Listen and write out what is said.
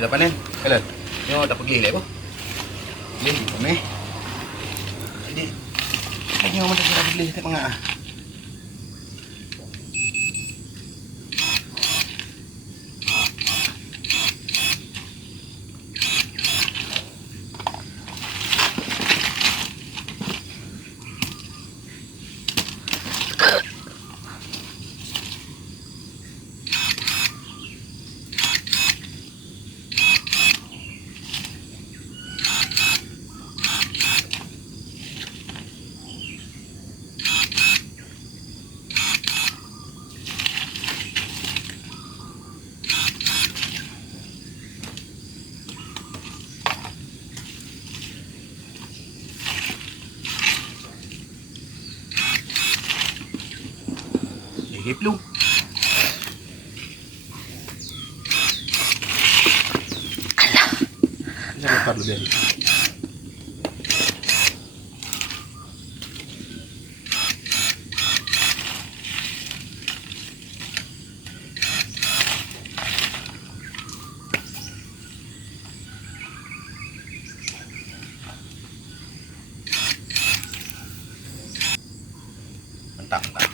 Dah panen. Kalau nyo tak pergi lek apa? Leh kami. Jadi nyo macam cara beli tak mangak ah. Hip lu. Alah. Ini lepas dulu dia. Mantap, mantap.